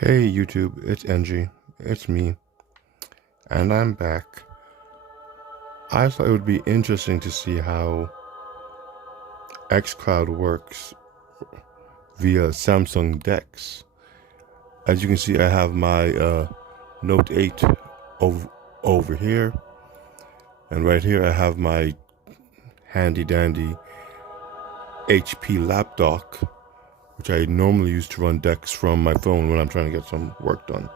Hey YouTube, it's NG. It's me, and I'm back. I thought it would be interesting to see how Xcloud works via Samsung Dex. As you can see, I have my Note 8 over here, and right here I have my handy dandy HP lap dock, which I normally use to run Dex from my phone when I'm trying to get some work done.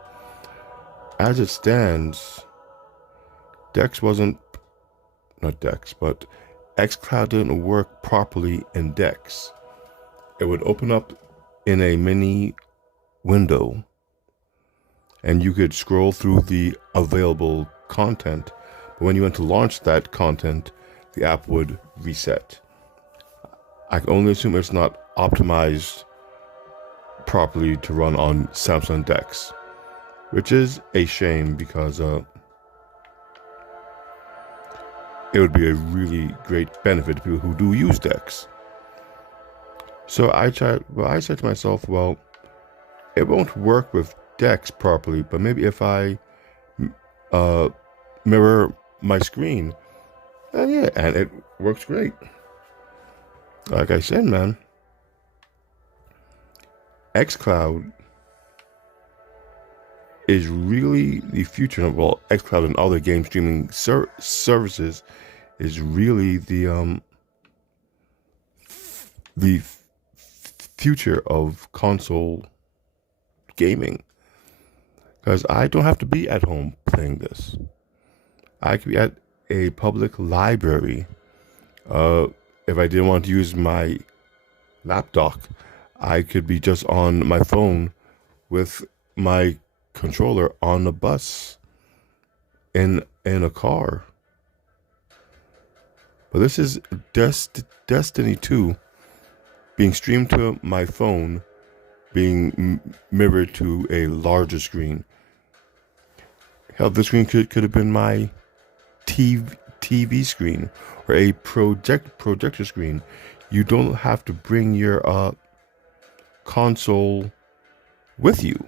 As it stands, Dex wasn't, not Dex, but Xcloud didn't work properly in Dex. It would open up in a mini window and you could scroll through the available content, but when you went to launch that content, the app would reset. I can only assume it's not optimized properly to run on Samsung Dex, which is a shame because it would be a really great benefit to people who do use Dex. So I said to myself, well, it won't work with Dex properly, but maybe if I mirror my screen, and it works great. Like I said, man, Xcloud is really the future of, well, Xcloud and other game streaming services is really the future of console gaming, because I don't have to be at home playing this. I could be at a public library. If I didn't want to use my laptop, I could be just on my phone with my controller on a bus, in a car. But this is Destiny 2 being streamed to my phone, being mirrored to a larger screen. Hell, this screen could have been my TV screen or a projector screen. You don't have to bring your console with you.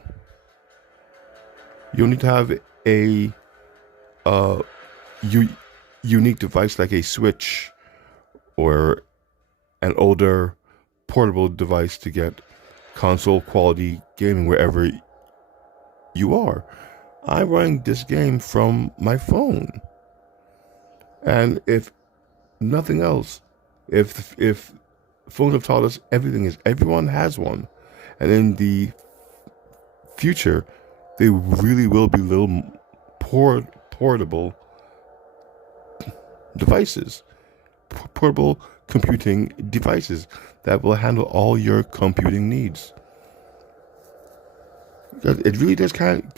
You don't need to have a unique device like a Switch or an older portable device to get console quality gaming wherever you are. I'm running this game from my phone, and if nothing else, if phones have taught us everything is everyone has one, and in the future they really will be little portable devices, portable computing devices that will handle all your computing needs. It really does kind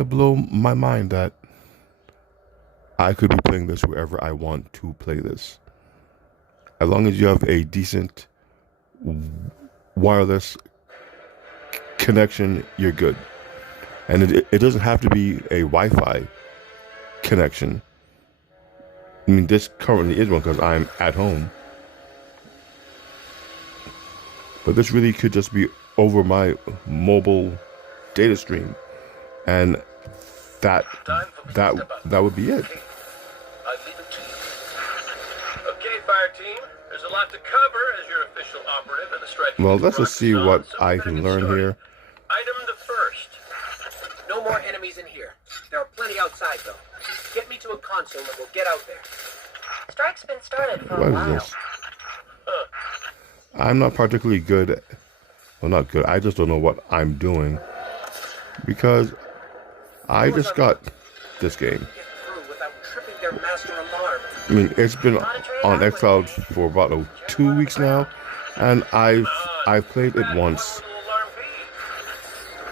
of blow my mind that I could be playing this wherever I want to play this. As long as you have a decent wireless connection, you're good. And it doesn't have to be a Wi-Fi connection. I mean, this currently is one because I'm at home. But this really could just be over my mobile data stream, and that would be it. I leave it to you. Okay, fire team. There's a lot to cover as your official operative in the strike. Well, let's just see what I can learn here. Item the first. No more enemies in here. There are plenty outside, though. Get me to a console and we'll get out there. Strike's been started for a What while. is this? I'm not particularly good. Well, not good. I just don't know what I'm doing, because I just got this game. Get through without tripping their master alarm. I mean, it's been on Xcloud for about 2 weeks now, and I've played it once.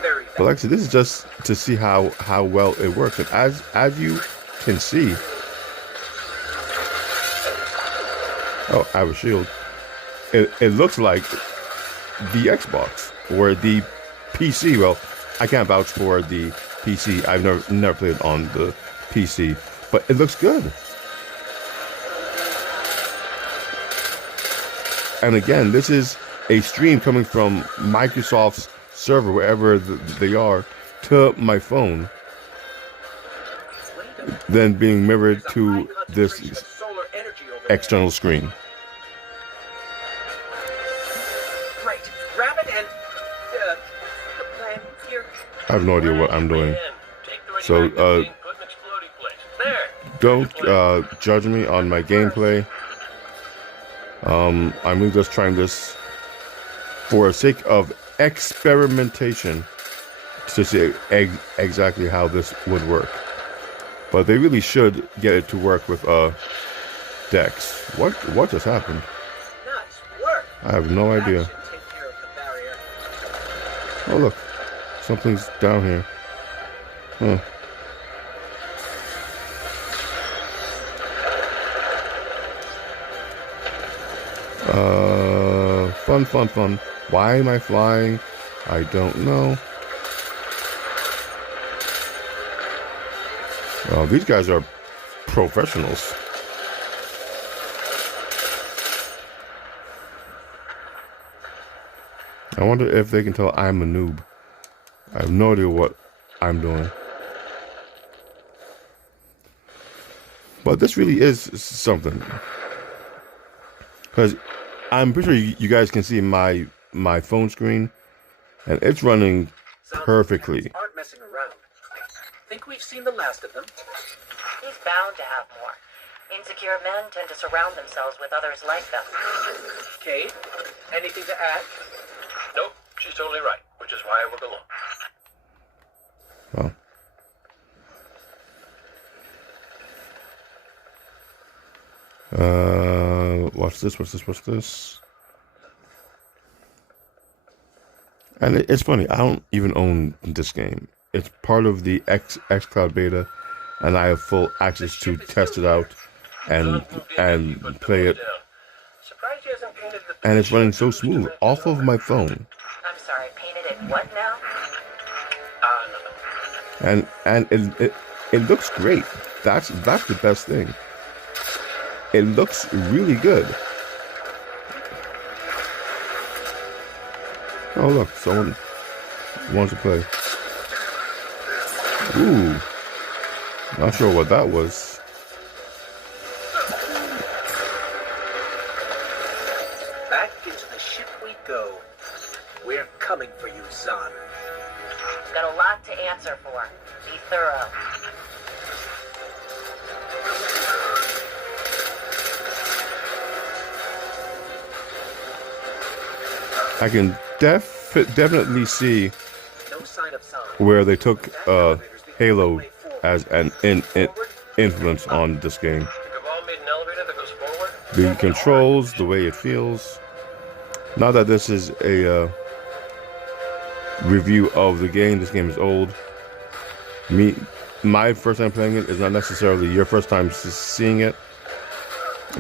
Very But like I said, this is just to see how well it works. And as you can see, oh, I have a shield. It looks like the Xbox or the PC. Well, I can't vouch for the PC. I've never played on the PC, but it looks good. And again, this is a stream coming from Microsoft's server, wherever they are, to my phone, then being mirrored to this external screen. Great. Grab it and the plan here. I have no idea what I'm doing. Take the So, radioactive thing, put an exploding place. There. don't judge me on my gameplay. I'm really just trying this for the sake of experimentation to see exactly how this would work. But they really should get it to work with Dex. What just happened? Nice work. I have no That idea. should take care of the barrier. Oh look, something's down here. Huh. Fun. Why am I flying? I don't know. Oh, these guys are professionals. I wonder if they can tell I'm a noob. I have no idea what I'm doing. But this really is something. Because I'm pretty sure you guys can see my phone screen, and it's running perfectly. Aren't messing around. Think we've seen the last of them? He's bound to have more. Insecure men tend to surround themselves with others like them. Kate, anything to add? Nope, she's totally right, which is why I work alone. Well. What's this? And it's funny, I don't even own this game. It's part of the Xcloud beta, and I have full access to test it out and play it. Surprised he hasn't painted the And it's running so smooth off of my phone. I'm sorry, painted it what now? No. And it looks great. That's the best thing. It looks really good. Oh look, someone wants to play. Ooh. Not sure what that was. Back into the ship we go. We're coming for you, Zahn. Got a lot to answer for. Be thorough. I can definitely see No sign of Zahn. where they took Halo as an influence on this game. The Cabal made an elevator that goes forward. The controls, the way it feels. Now that this is a review of the game, this game is old. My first time playing it is not necessarily your first time seeing it.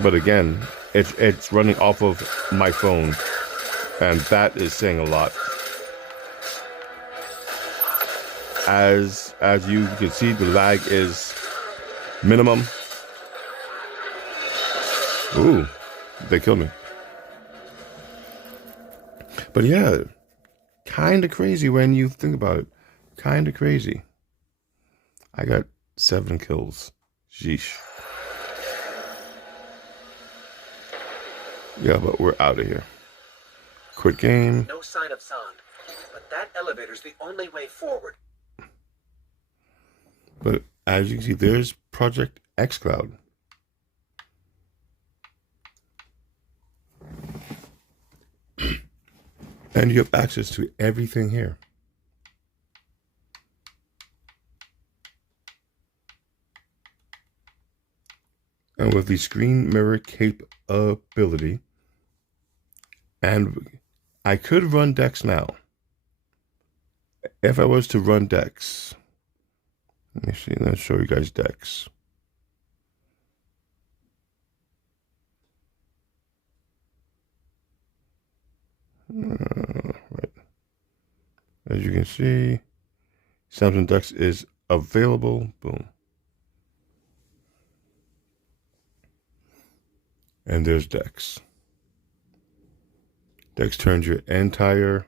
But again, it's running off of my phone, and that is saying a lot. As you can see, the lag is minimum. Ooh, they killed me. But yeah, kind of crazy when you think about it. Kind of crazy. I got 7 kills. Sheesh. Yeah, but we're out of here. Quit game. No sign of Zahn. But that elevator's the only way forward. But as you can see, there's Project Xcloud. And you have access to everything here. And with the screen mirror capability, and I could run Dex now. If I was to run Dex, let me see, let's show you guys Dex. Right. As you can see, Samsung Dex is available. Boom. And there's Dex. Dex turns your entire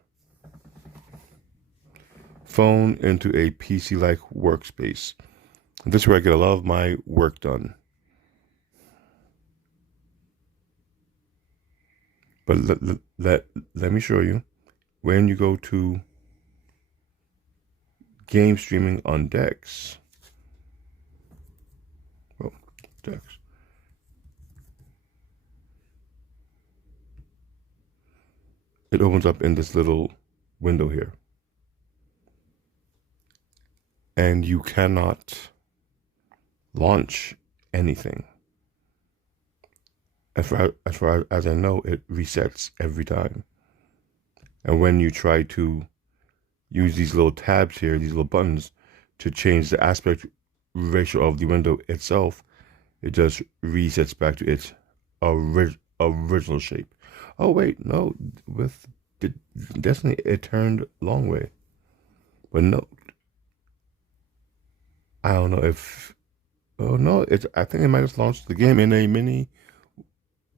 phone into a PC-like workspace. This is where I get a lot of my work done. But let me show you. When you go to game streaming on Dex, well, Dex, it opens up in this little window here. And you cannot launch anything. As far as I know, it resets every time. And when you try to use these little tabs here, these little buttons, to change the aspect ratio of the window itself, it just resets back to its original shape. Oh wait, no, with Destiny it turned long way. But no, I don't know if, oh no, I think it might have launched the game in a mini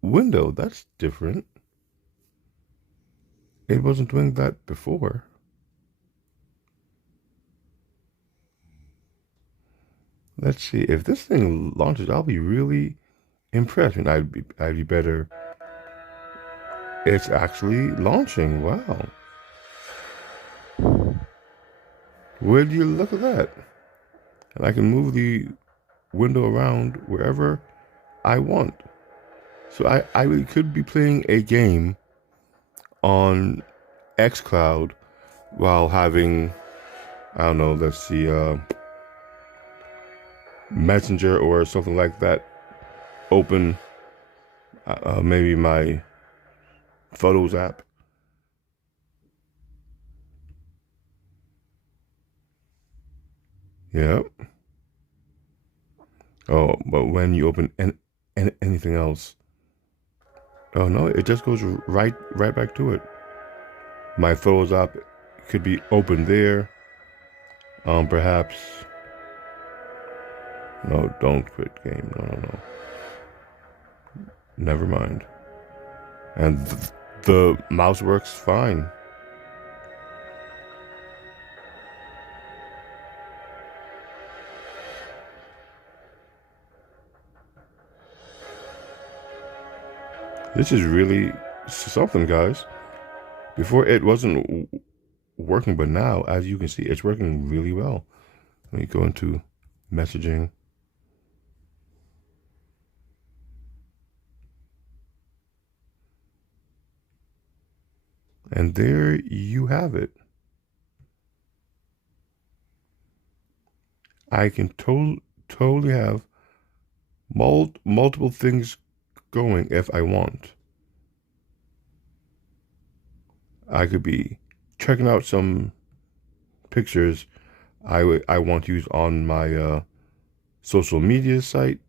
window. That's different. It wasn't doing that before. Let's see if this thing launches. I'll be really impressed. I mean, I'd be better. It's actually launching. Wow. Would you look at that? And I can move the window around wherever I want. So I really could be playing a game on Xcloud while having, I don't know, let's see, Messenger or something like that open, maybe my Photos app. Yep. Oh, but when you open anything else, oh no, it just goes right back to it. My Photos app could be open there. Perhaps. No, don't quit game. No. Never mind. And the mouse works fine. This is really something, guys. Before it wasn't working, but now, as you can see, it's working really well. Let me go into messaging. And there you have it. I can totally have multiple things going if I want. I could be checking out some pictures I want to use on my social media site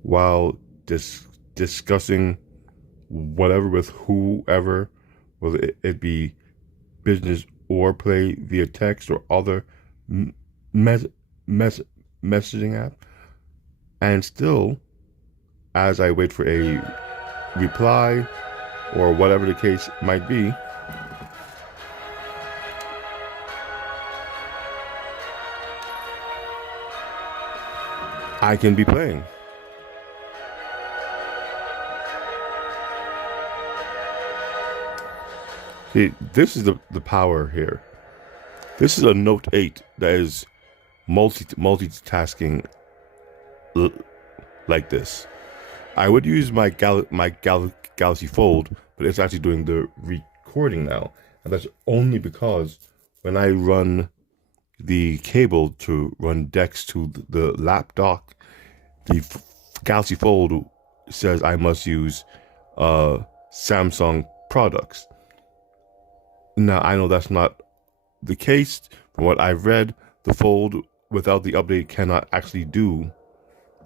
while discussing whatever with whoever, whether it be business or play via text or other messaging app. And still, as I wait for a reply or whatever the case might be, I can be playing. See, this is the power here. This is a Note 8 that is multitasking like this. I would use my Galaxy Fold, but it's actually doing the recording now. And that's only because when I run the cable to run Dex to the laptop, the Galaxy Fold says I must use Samsung products. Now, I know that's not the case. From what I've read, the Fold without the update cannot actually do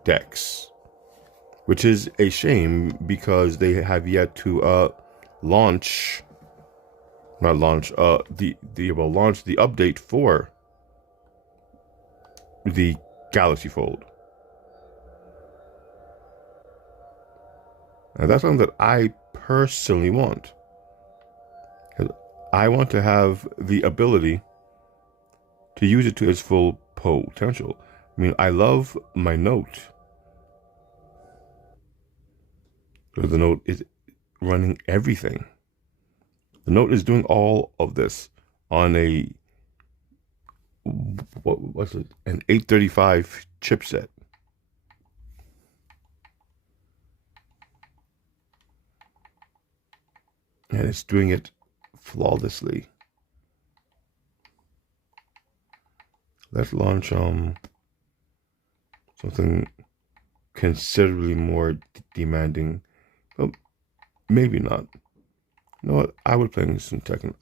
Dex, which is a shame because they have yet to launch the update for the Galaxy Fold. And that's something that I personally want. I want to have the ability to use it to its full potential. I mean, I love my Note. The Note is running everything. The Note is doing all of this on a what's it? An 835 chipset. And it's doing it flawlessly. Let's launch something considerably more demanding. Well, maybe not. You know what? I would play some Tekken.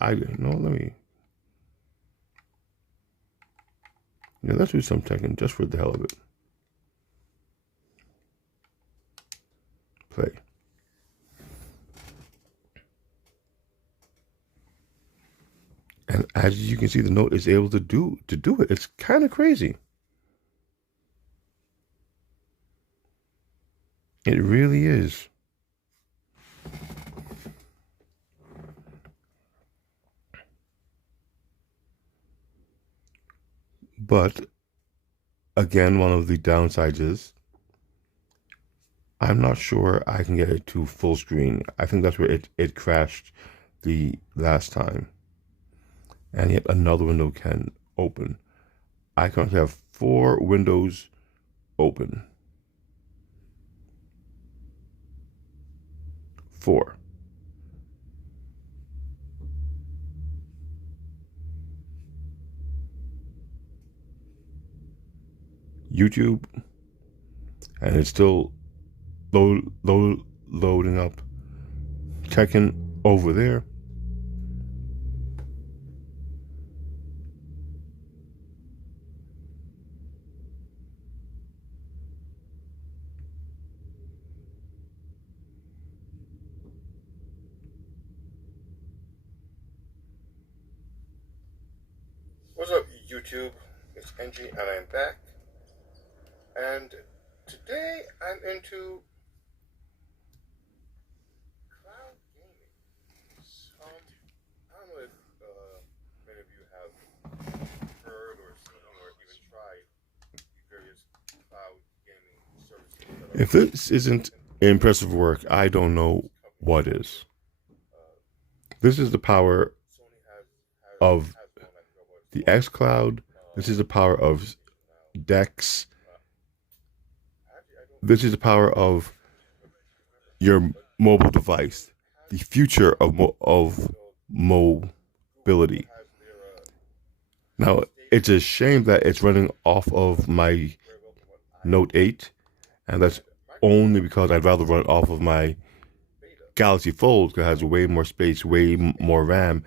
Let's do some Tekken just for the hell of it. Play. And as you can see, the Note is able to do it. It's kind of crazy. It really is. But again, one of the downsides is I'm not sure I can get it to full screen. I think that's where it crashed the last time. And yet another window can open. I currently have 4 windows open. 4. YouTube, and it's still loading up. Tekken over there. What's up, YouTube? It's NG and I'm back. And today I'm into cloud gaming. I don't know if many of you have heard or seen or even tried the various cloud gaming services. If this isn't impressive work, I don't know what is. This is the power of the Xcloud. This is the power of Dex. This is the power of your mobile device. The future of mobility. Now, it's a shame that it's running off of my Note 8, and that's only because I'd rather run off of my Galaxy Fold, because it has way more space, way more RAM.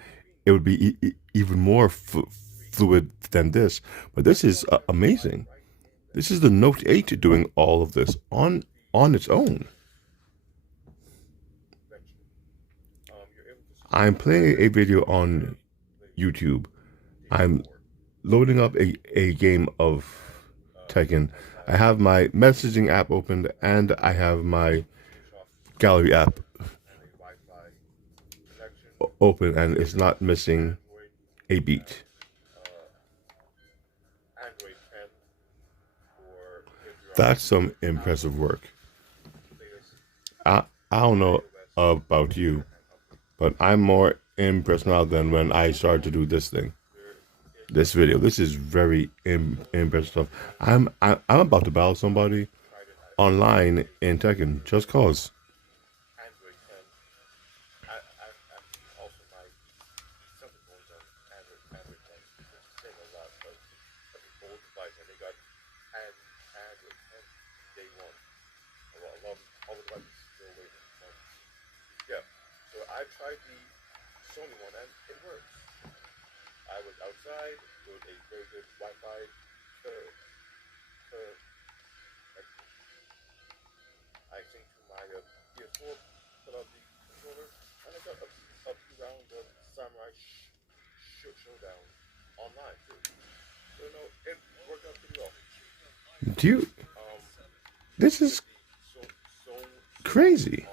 It would be even more fluid than this. But this is amazing. This is the Note 8 doing all of this on its own. I'm playing a video on YouTube. I'm loading up a game of Tekken. I have my messaging app opened and I have my gallery app open, and it's not missing a beat. That's some impressive work. I don't know about you, but I'm more impressed now than when I started to do this thing. This video. This is very impressive stuff. I'm about to battle somebody online in Tekken just cause. I tried the Sony one and it works. I was outside with a very good Wi-Fi I synced to my PS4, put out the controller, and I got a few rounds of Samurai Showdown online too. So it worked out pretty well. Do you? This is crazy.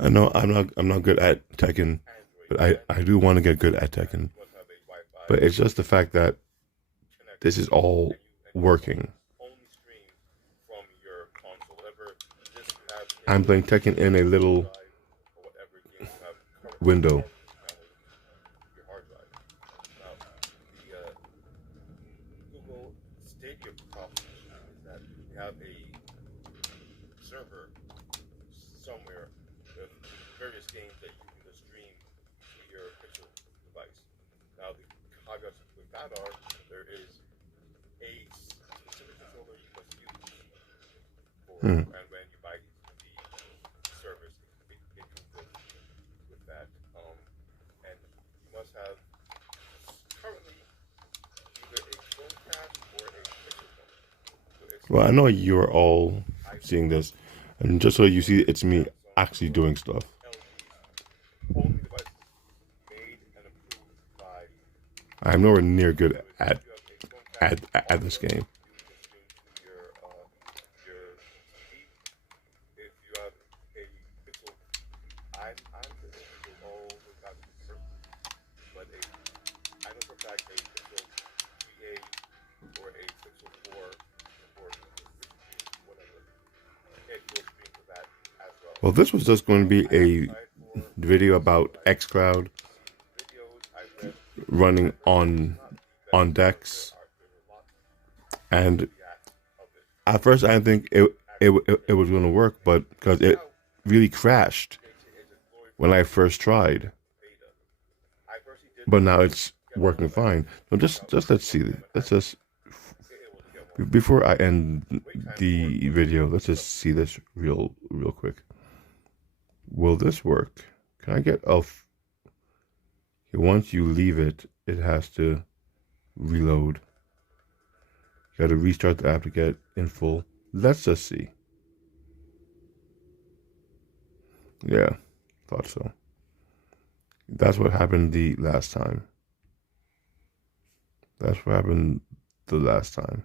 I know I'm not good at Tekken, but I do want to get good at Tekken. But it's just the fact that this is all working. I'm playing Tekken in a little window. Google Stadia proposition is that you have a server somewhere with various games that you can just stream to your Pixel device. Now the caveats with that are there is a specific controller you must use for, and when you buy the service, it comes with that. And you must have currently either a Chromecast or a Pixel phone. So Well, I know you're all seeing this, and just so you see, it's me actually doing stuff. only devices made and approved by I'm nowhere near good at this game. your TV. If you have a Pixel, I'm the Pixel all without a person, but I know for a fact a Pixel 3A or a Pixel 4 or whatever, it will stream to that as well. Well, this was just going to be a video about Xcloud Videos I read running on Dex, and at first I didn't think it was going to work, but because it really crashed when I first tried, but now it's working fine. So just let's see. Let's just before I end the video, let's just see this real quick. Will this work? Can I get a? Once you leave it, it has to reload. You got to restart the app to get in full. Let's just see. Yeah, thought so. That's what happened the last time. That's what happened the last time.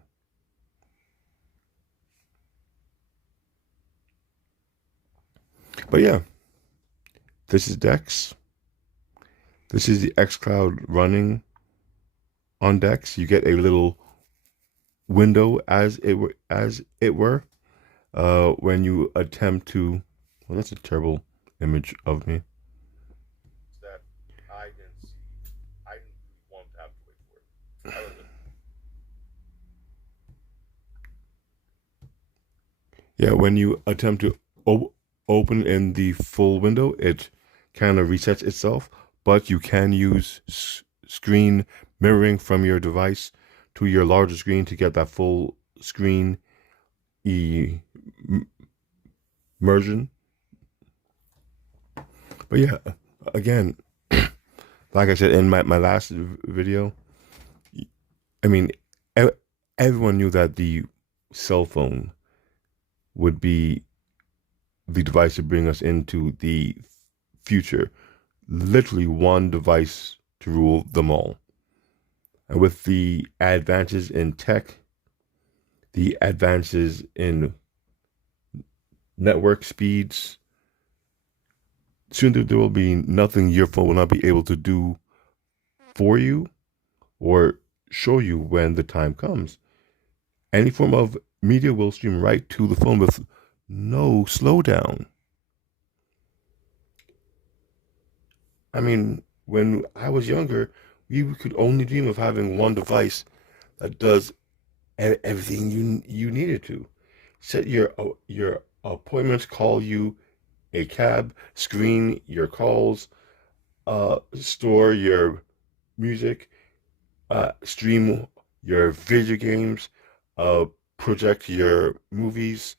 But yeah, this is Dex. This is the Xcloud running on Dex. You get a little window as it were when you attempt to. Well, that's a terrible image of me. that I didn't see. I didn't want to have to wait for it. Yeah, when you attempt to open in the full window, it kind of resets itself, but you can use screen mirroring from your device to your larger screen to get that full screen immersion. But yeah, again, like I said in my last video, I mean, everyone knew that the cell phone would be the device to bring us into the future. Literally one device to rule them all. And with the advances in tech, the advances in network speeds, soon there will be nothing your phone will not be able to do for you or show you when the time comes. Any form of media will stream right to the phone with no slowdown. I mean, when I was younger, we could only dream of having one device that does everything you needed to. Set your appointments, call you a cab, screen your calls, store your music, stream your video games, project your movies,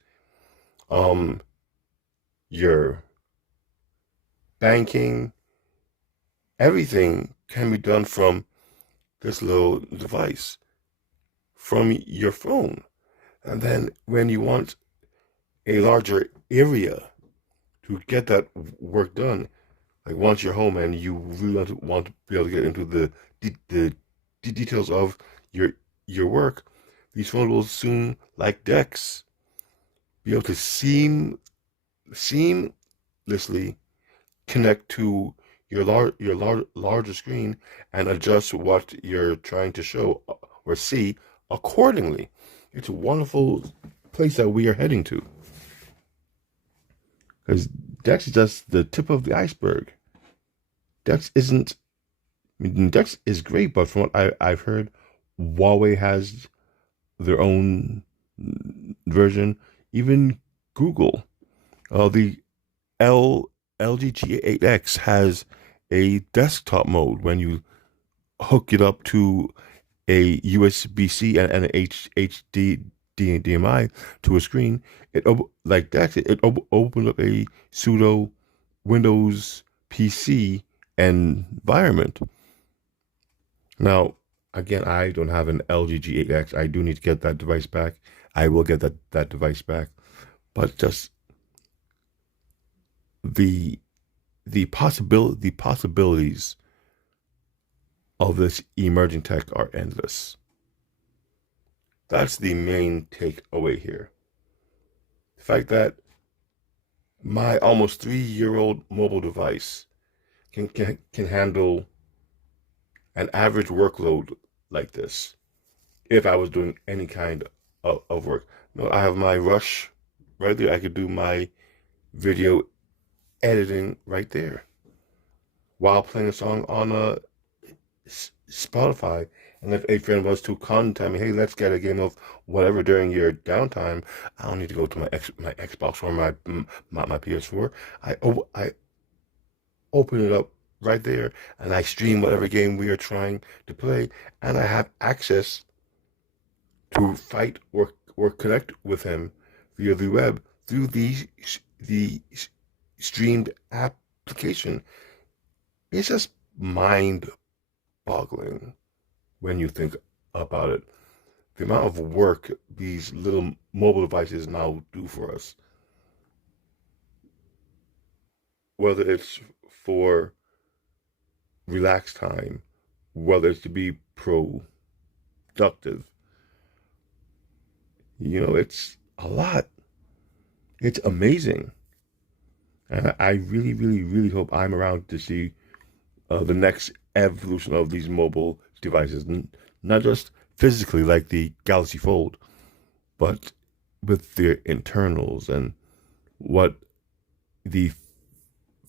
your banking. Everything can be done from this little device, from your phone. And then when you want a larger area to get that work done, like once you're home and you really want to be able to get into the details of your work, these phones will soon, like Dex, be able to seamlessly connect to your larger screen and adjust what you're trying to show or see accordingly. It's a wonderful place that we are heading to. Because Dex is just the tip of the iceberg. Dex isn't. I mean, Dex is great, but from what I've heard, Huawei has their own version. Even Google, the LG G8X has a desktop mode when you hook it up to a USB-C and an HDMI to a screen. Like Dex, it opens up a pseudo Windows PC environment. Now, again, I don't have an LG G8X. I do need to get that device back. I will get that device back. But just the possibilities of this emerging tech are endless. That's the main takeaway here. The fact that my almost 3-year-old mobile device can handle an average workload like this if I was doing any kind of work. No, I have my Rush right there. I could do my video editing right there while playing a song on Spotify. And if a friend was to contact me, hey, let's get a game of whatever during your downtime, I don't need to go to my Xbox or my PS4. I open it up right there, and I stream whatever game we are trying to play, and I have access to fight or connect with him via the web through the streamed application. It's just mind-boggling when you think about it. The amount of work these little mobile devices now do for us. Whether it's for relaxed time, whether it's to be productive. It's a lot. It's amazing. And I really, really, really hope I'm around to see the next evolution of these mobile devices. Not just physically like the Galaxy Fold, but with their internals and what the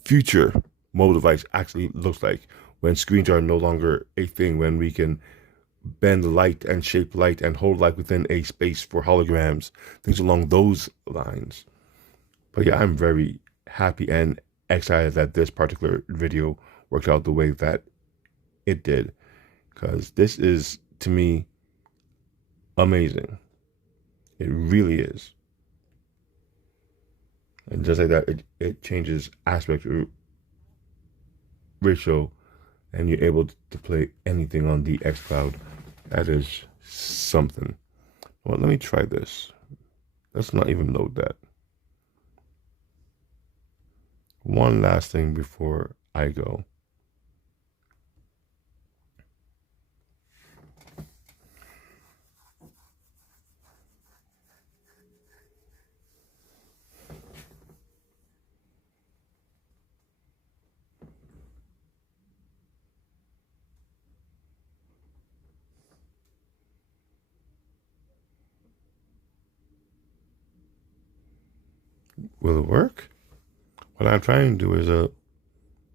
future mobile device actually looks like when screens are no longer a thing, when we can bend light and shape light and hold light within a space for holograms, things along those lines. But yeah, I'm very happy and excited that this particular video worked out the way that it did, because this is, to me, amazing. It really is. And just like that, it changes aspect ratio, and you're able to play anything on the Xcloud. That is something. Well, let me try this. Let's not even load that. One last thing before I go. Will it work? What I'm trying to do is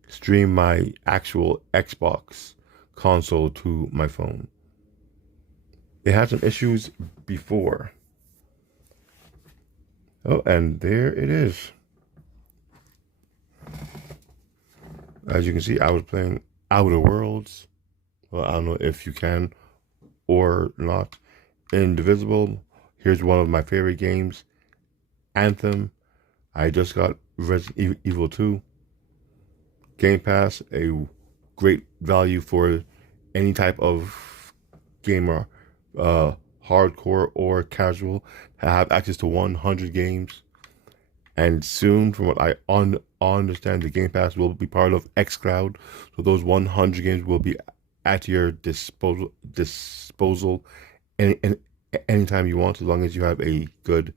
stream my actual Xbox console to my phone. It had some issues before. Oh, and there it is. As you can see, I was playing Outer Worlds. Well, I don't know if you can or not. Indivisible. Here's one of my favorite games, Anthem. I just got Resident Evil 2. Game Pass, a great value for any type of gamer, hardcore or casual. I have access to 100 games. And soon, from what I understand, the Game Pass will be part of Xcloud. So those 100 games will be at your disposal anytime you want, as long as you have a good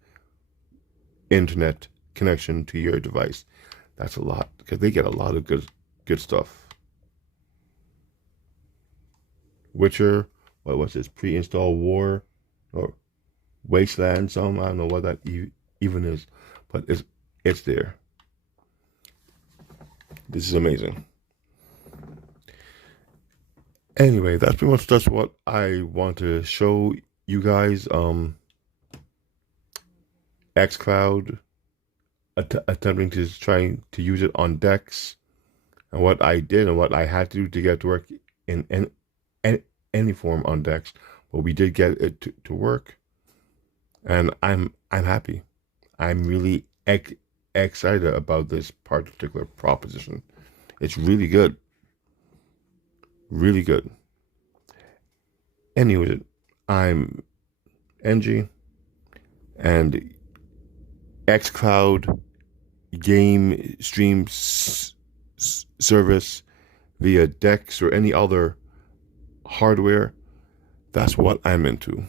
internet connection to your device. That's a lot, because they get a lot of good stuff. Witcher, what was this? Pre-install War or Wasteland? Some, I don't know what that even is, but it's there. This is amazing. Anyway, that's pretty much just what I want to show you guys. Xcloud, attempting to trying to use it on Dex, and what I did and what I had to do to get it to work in any form on Dex, but we did get it to work, and I'm happy. I'm really excited about this particular proposition. It's really good. Really good. Anyway, I'm NG, and Xcloud game stream service via Dex or any other hardware, that's what I'm into.